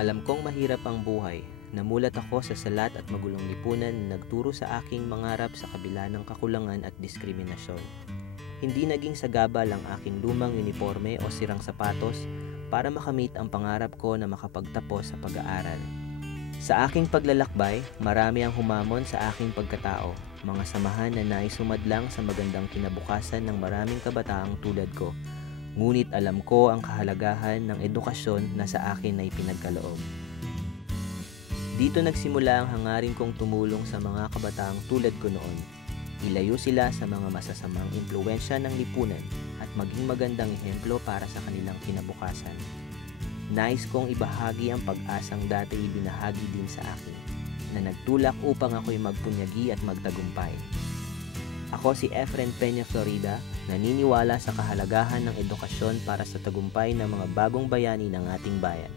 Alam kong mahirap ang buhay. Namulat ako sa salat at magulong lipunan na nagturo sa aking mangarap sa kabila ng kakulangan at diskriminasyon. Hindi naging sagabal ang aking lumang uniforme o sirang sapatos para makamit ang pangarap ko na makapagtapos sa pag-aaral. Sa aking paglalakbay, marami ang humamon sa aking pagkatao, mga samahan na naisumadlang sa magandang kinabukasan ng maraming kabataang tulad ko. Ngunit alam ko ang kahalagahan ng edukasyon na sa akin ay pinagkaloob. Dito nagsimula ang hangarin kong tumulong sa mga kabataang tulad ko noon. Ilayo sila sa mga masasamang impluwensya ng lipunan at maging magandang ehemplo para sa kanilang kinabukasan. Nais kong ibahagi ang pag-asang dati ibinahagi din sa akin, na nagtulak upang ako'y magpunyagi at magtagumpay. Ako si Efren Peña Florida, naniniwala sa kahalagahan ng edukasyon para sa tagumpay ng mga bagong bayani ng ating bayan.